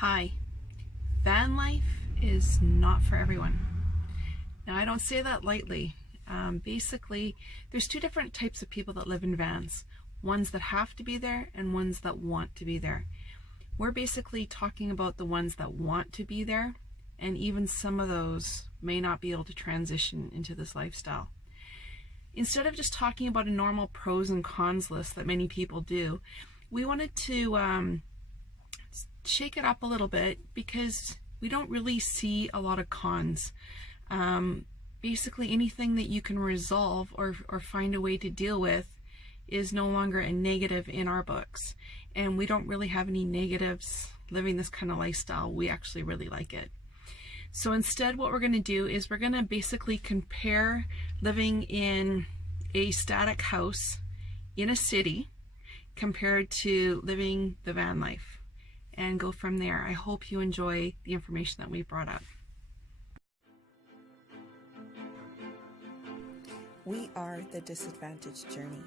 Hi, van life is not for everyone. Now, I don't say that lightly. Basically, there's two different types of people that live in vans. Ones that have to be there and ones that want to be there. We're basically talking about the ones that want to be there, and even some of those may not be able to transition into this lifestyle. Instead of just talking about a normal pros and cons list that many people do, we wanted to shake it up a little bit because we don't really see a lot of cons. Basically anything that you can resolve or find a way to deal with is no longer a negative in our books, and we don't really have any negatives living this kind of lifestyle. We actually really like it. So instead, what we're going to do is we're going to basically compare living in a static house in a city compared to living the van life, and go from there. I hope you enjoy the information that we brought up. We are The Disadvantaged Journey.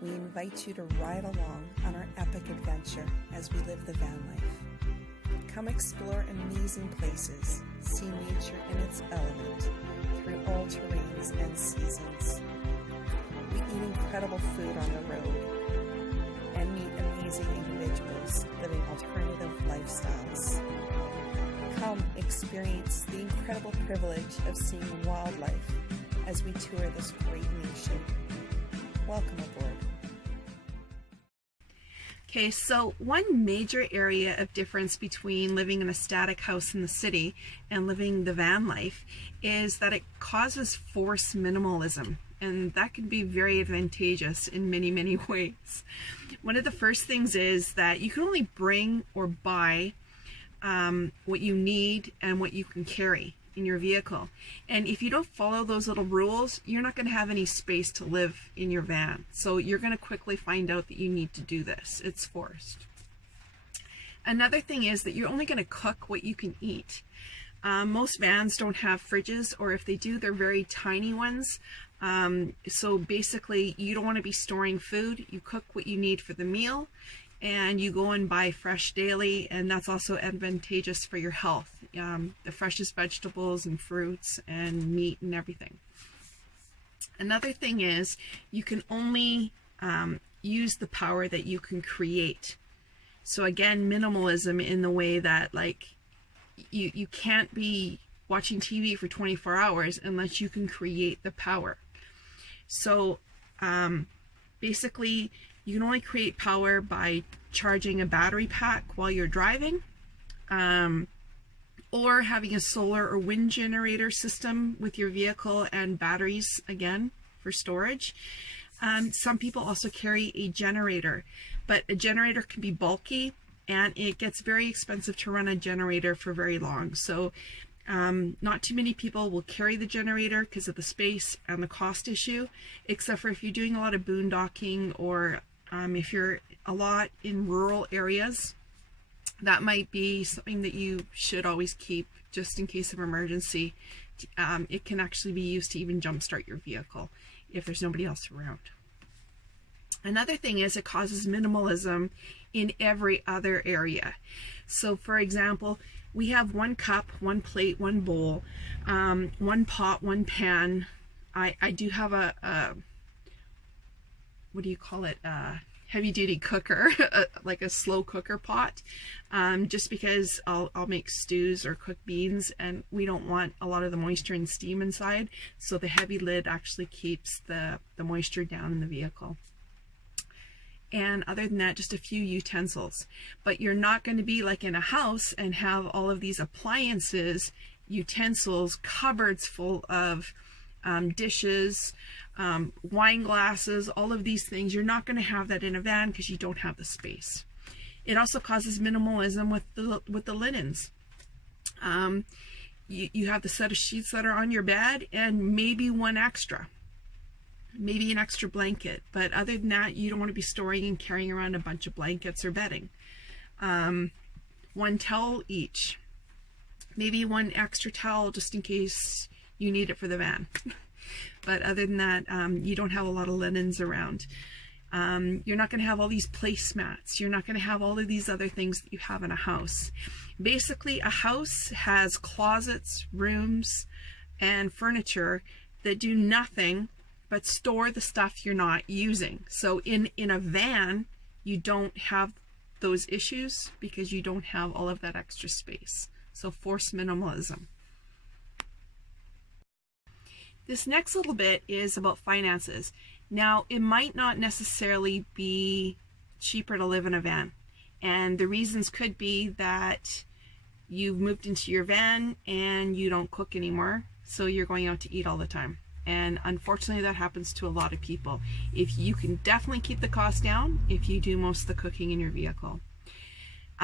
We invite you to ride along on our epic adventure as we live the van life. Come explore amazing places, see nature in its element through all terrains and seasons. We eat incredible food on the road and meet amazing individuals living alternative lifestyles. Come experience the incredible privilege of seeing wildlife as we tour this great nation. Welcome aboard. Okay, so one major area of difference between living in a static house in the city and living the van life is that it causes forced minimalism, and that can be very advantageous in many ways. One of the first things is that you can only bring or buy what you need and what you can carry in your vehicle. And if you don't follow those little rules, you're not going to have any space to live in your van. So you're going to quickly find out that you need to do this. It's forced. Another thing is that you're only going to cook what you can eat. Most vans don't have fridges, or if they do, they're very tiny ones. So basically, you don't want to be storing food. You cook what you need for the meal, and you go and buy fresh daily, and that's also advantageous for your health. The freshest vegetables and fruits and meat and everything. Another thing is you can only use the power that you can create. So again, minimalism in the way that, like, you can't be watching TV for 24 hours unless you can create the power. So basically, you can only create power by charging a battery pack while you're driving, or having a solar or wind generator system with your vehicle and batteries, again, for storage. Some people also carry a generator, but a generator can be bulky, and it gets very expensive to run a generator for very long. So not too many people will carry the generator because of the space and the cost issue, except for if you're doing a lot of boondocking, or if you're a lot in rural areas. That might be something that you should always keep just in case of emergency. It can actually be used to even jumpstart your vehicle if there's nobody else around. Another thing is it causes minimalism in every other area. So for example, we have one cup, one plate, one bowl, one pot, one pan. I do have a what do you call it? Heavy duty cooker, like a slow cooker pot, just because I'll make stews or cook beans, and we don't want a lot of the moisture and steam inside. So the heavy lid actually keeps the moisture down in the vehicle. And other than that, just a few utensils. But you're not going to be like in a house and have all of these appliances, utensils, cupboards full of dishes, wine glasses, all of these things. You're not going to have that in a van because you don't have the space. It also causes minimalism with the linens. You have the set of sheets that are on your bed and maybe one extra. Maybe an extra blanket, but other than that, you don't want to be storing and carrying around a bunch of blankets or bedding. One towel each. Maybe one extra towel just in case you need it for the van. But other than that, you don't have a lot of linens around. You're not going to have all these placemats. You're not going to have all of these other things that you have in a house. Basically, a house has closets, rooms, and furniture that do nothing but store the stuff you're not using. So in a van, you don't have those issues because you don't have all of that extra space. So forced minimalism. This next little bit is about finances. Now, it might not necessarily be cheaper to live in a van. And the reasons could be that you've moved into your van and you don't cook anymore, so you're going out to eat all the time. And unfortunately, that happens to a lot of people. If you can definitely keep the cost down if you do most of the cooking in your vehicle.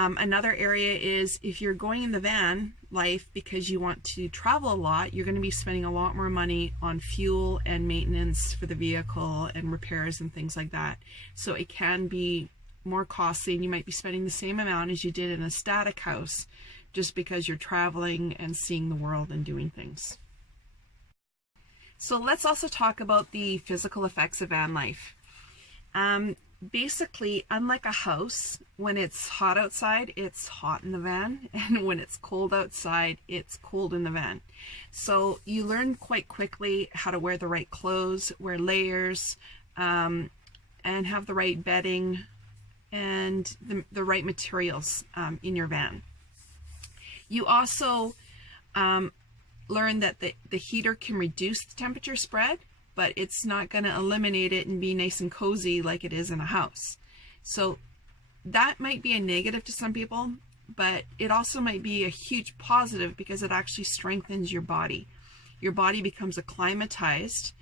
Another area is if you're going in the van life because you want to travel a lot, you're going to be spending a lot more money on fuel and maintenance for the vehicle and repairs and things like that. So it can be more costly, and you might be spending the same amount as you did in a static house just because you're traveling and seeing the world and doing things. So let's also talk about the physical effects of van life. Basically, unlike a house, when it's hot outside, it's hot in the van, and when it's cold outside, it's cold in the van. So you learn quite quickly how to wear the right clothes, wear layers, and have the right bedding and the right materials in your van. You also learn that the heater can reduce the temperature spread, but it's not going to eliminate it and be nice and cozy like it is in a house. So that might be a negative to some people, but it also might be a huge positive because it actually strengthens your body. Your body becomes acclimatized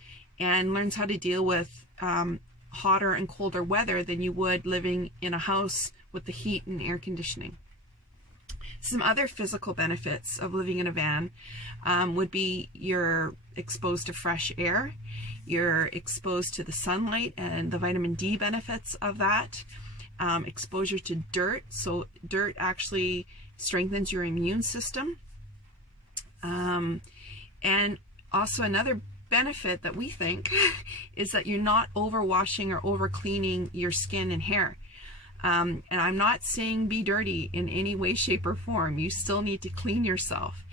and learns how to deal with hotter and colder weather than you would living in a house with the heat and air conditioning. Some other physical benefits of living in a van would be you're exposed to fresh air, you're exposed to the sunlight and the vitamin D benefits of that, exposure to dirt, so dirt actually strengthens your immune system, and also another benefit that we think is that you're not overwashing or over cleaning your skin and hair. And I'm not saying be dirty in any way, shape, or form. You still need to clean yourself.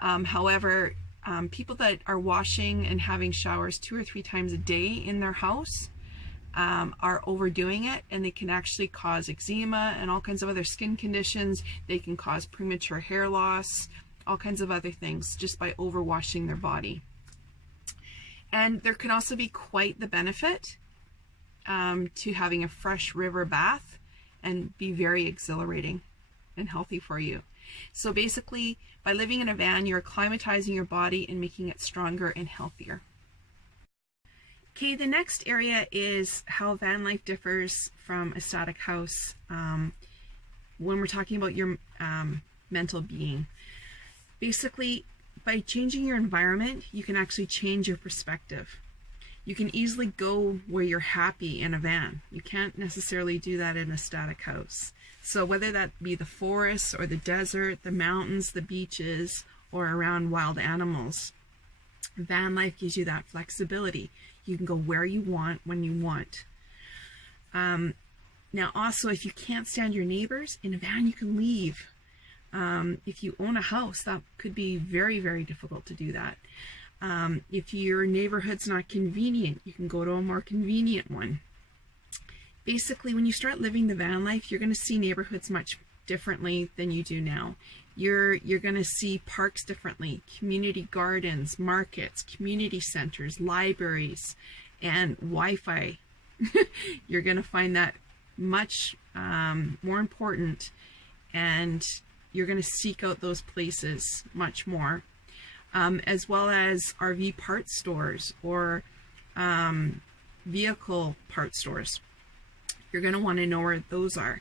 However, people that are washing and having showers 2 or 3 times a day in their house are overdoing it, and they can actually cause eczema and all kinds of other skin conditions. They can cause premature hair loss, all kinds of other things just by overwashing their body. And there can also be quite the benefit to having a fresh river bath and be very exhilarating and healthy for you. So basically, by living in a van, you're acclimatizing your body and making it stronger and healthier. Okay, the next area is how van life differs from a static house when we're talking about your mental being. Basically, by changing your environment, you can actually change your perspective. You can easily go where you're happy in a van. You can't necessarily do that in a static house. So whether that be the forest or the desert, the mountains, the beaches, or around wild animals, van life gives you that flexibility. You can go where you want, when you want. Now also, if you can't stand your neighbors, in a van you can leave. If you own a house, that could be very, very difficult to do that. If your neighborhood's not convenient, you can go to a more convenient one. Basically, when you start living the van life, you're going to see neighborhoods much differently than you do now. You're going to see parks differently, community gardens, markets, community centers, libraries, and Wi-Fi. You're going to find that much more important, and you're going to seek out those places much more. As well as RV parts stores or vehicle parts stores. You're going to want to know where those are.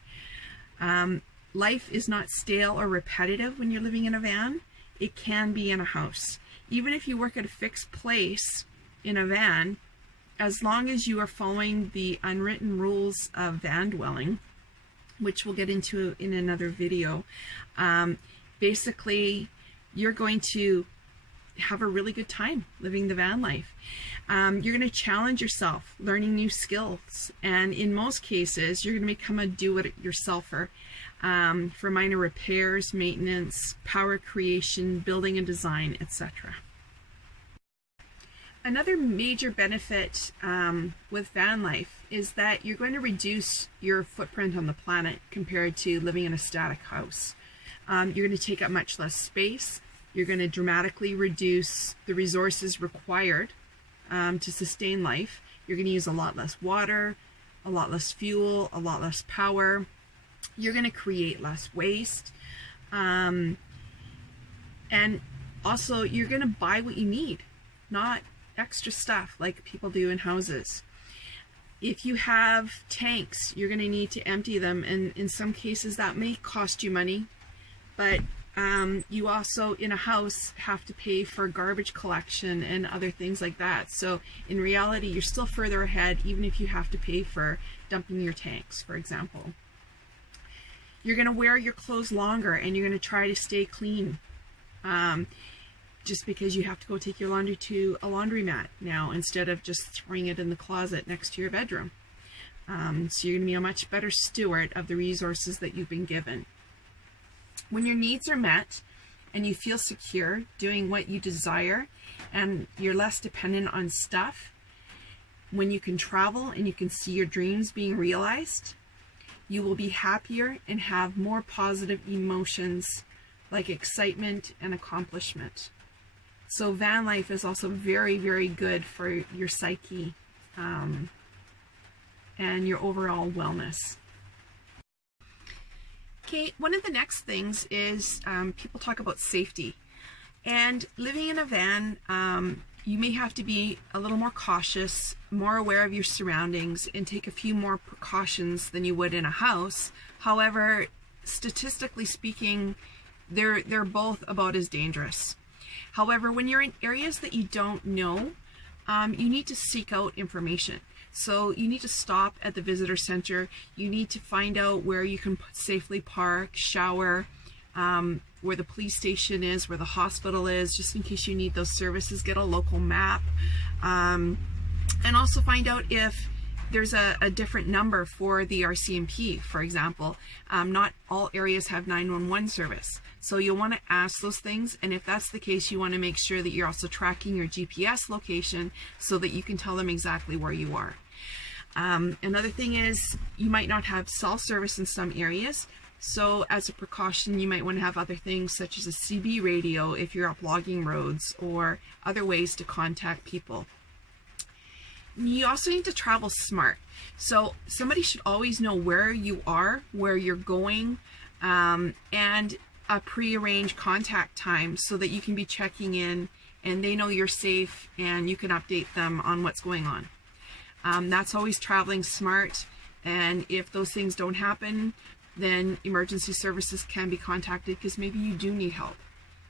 Life is not stale or repetitive when you're living in a van. It can be in a house. Even if you work at a fixed place in a van, as long as you are following the unwritten rules of vandwelling, which we'll get into in another video, basically you're going to have a really good time living the van life. You're going to challenge yourself, learning new skills, and in most cases, you're going to become a do-it-yourselfer for minor repairs, maintenance, power creation, building and design, etc. Another major benefit with van life is that you're going to reduce your footprint on the planet compared to living in a static house. You're going to take up much less space. You're going to dramatically reduce the resources required to sustain life. You're going to use a lot less water, a lot less fuel, a lot less power. You're going to create less waste. And also, you're going to buy what you need, not extra stuff like people do in houses. If you have tanks, you're going to need to empty them, and in some cases that may cost you money, but you also in a house have to pay for garbage collection and other things like that. So in reality, you're still further ahead even if you have to pay for dumping your tanks, for example. You're going to wear your clothes longer, and you're going to try to stay clean. Just because you have to go take your laundry to a laundromat now instead of just throwing it in the closet next to your bedroom. So you're going to be a much better steward of the resources that you've been given. When your needs are met and you feel secure doing what you desire and you're less dependent on stuff, when you can travel and you can see your dreams being realized, you will be happier and have more positive emotions like excitement and accomplishment. So van life is also very, very good for your psyche and your overall wellness. Okay, one of the next things is people talk about safety. And living in a van, you may have to be a little more cautious, more aware of your surroundings, and take a few more precautions than you would in a house. However, statistically speaking, they're both about as dangerous. However, when you're in areas that you don't know, you need to seek out information. So you need to stop at the visitor center. You need to find out where you can safely park, shower, where the police station is, where the hospital is, just in case you need those services. Get a local map, and also find out if there's a different number for the RCMP, for example. Not all areas have 911 service. So you'll want to ask those things, and if that's the case, you want to make sure that you're also tracking your GPS location so that you can tell them exactly where you are. Another thing is you might not have cell service in some areas, so as a precaution you might want to have other things such as a CB radio if you're up logging roads, or other ways to contact people. You also need to travel smart. So somebody should always know where you are, where you're going, and a pre-arranged contact time so that you can be checking in and they know you're safe and you can update them on what's going on. That's always traveling smart, and if those things don't happen, then emergency services can be contacted because maybe you do need help.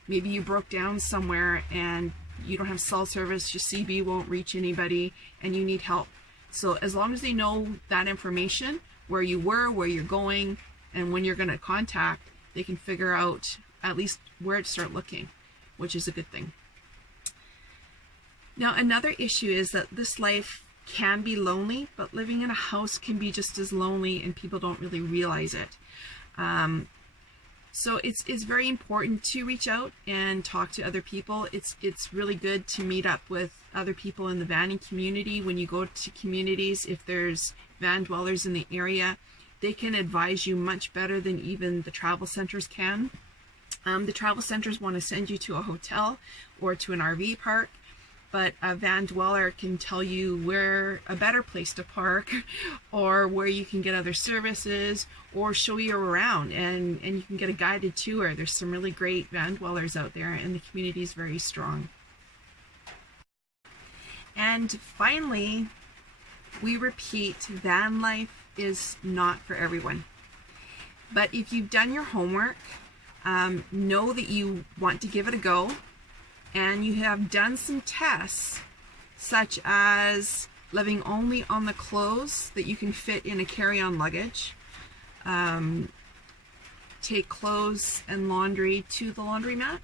Maybe you broke down somewhere and you don't have cell service, your CB won't reach anybody, and you need help. So as long as they know that information, where you were, where you're going, and when you're going to contact, they can figure out at least where to start looking, which is a good thing. Now, another issue is that this life can be lonely, but living in a house can be just as lonely, and people don't really realize it. So it's very important to reach out and talk to other people. It's really good to meet up with other people in the vanning community. When you go to communities, if there's van dwellers in the area, they can advise you much better than even the travel centers can. The travel centers want to send you to a hotel or to an RV park, but a van dweller can tell you where a better place to park, or where you can get other services, or show you around, and you can get a guided tour. There's some really great van dwellers out there, and the community is very strong. And finally, we repeat, van life is not for everyone. But if you've done your homework, know that you want to give it a go, and you have done some tests, such as living only on the clothes that you can fit in a carry-on luggage, take clothes and laundry to the laundromat,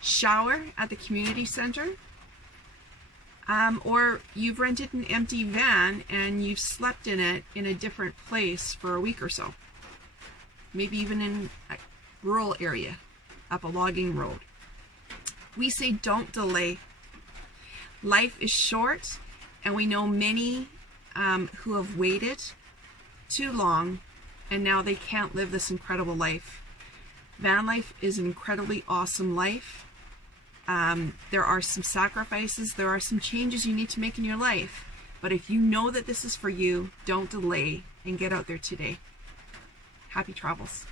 shower at the community center, or you've rented an empty van and you've slept in it in a different place for a week or so. Maybe even in a rural area, up a logging road. We say don't delay. Life is short, and we know many who have waited too long, and now they can't live this incredible life. Van life is an incredibly awesome life. There are some sacrifices, there are some changes you need to make in your life. But if you know that this is for you, don't delay and get out there today. Happy travels.